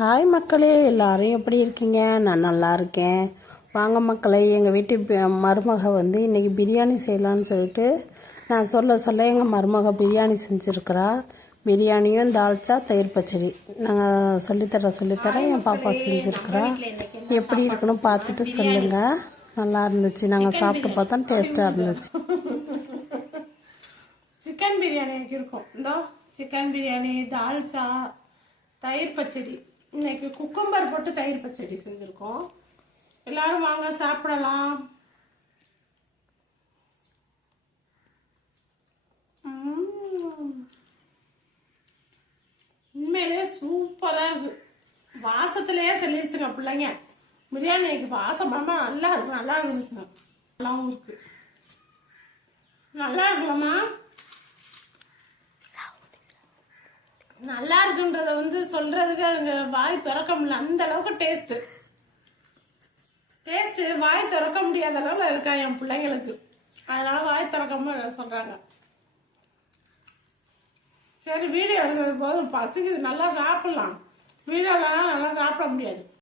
Hi மக்களே, எல்லாரும் எப்படி இருக்கீங்க? நான் நல்லா இருக்கேன். வாங்க மக்களே, எங்கள் வீட்டு மருமக வந்து இன்றைக்கி பிரியாணி செய்யலான்னு சொல்லிட்டு நான் சொல்ல எங்கள் மருமக பிரியாணி செஞ்சுருக்கிறா. பிரியாணியும் தால்ச்சா தயிர் பச்சடி நாங்கள் சொல்லித்தரேன். என் பாப்பா செஞ்சுருக்கிறா. எப்படி இருக்குன்னு பார்த்துட்டு சொல்லுங்கள். நல்லா இருந்துச்சு. நாங்கள் சாப்பிட்டு பார்த்தோம், டேஸ்ட்டாக இருந்துச்சு. சிக்கன் பிரியாணி இருக்கும். இந்தோ சிக்கன் பிரியாணி, தால்ச்சா, தயிர் பச்சடி. இன்னைக்கு குக்கும்பர் போட்டு தயிர் பச்சடி செஞ்சுருக்கோம். எல்லாரும் வாங்க சாப்பிடலாம். உண்மையிலே சூப்பரா இருக்கு. வாசத்திலேயே சொல்லிடுச்சுங்க பிள்ளைங்க, பிரியாணிக்கு வாசமாமா நல்லா இருக்கும், நல்லா இருந்துச்சுங்க. நல்லாவும் இருக்கு. நல்லா இருக்கலாமா? நல்லா இருக்குன்றத வந்து சொல்றதுக்கு அதுங்க வாய் திறக்க முடியல, அந்த அளவுக்கு டேஸ்ட் வாய் திறக்க முடியாத அளவுல இருக்கா என் பிள்ளைங்களுக்கு. அதனால வாய் திறக்காம சொல்றாங்க. சரி, வீடியோ எடுக்கிறது போதும், பசிக்குது, நல்லா சாப்பிடலாம். வீடியோலாம் நல்லா சாப்பிட முடியாது.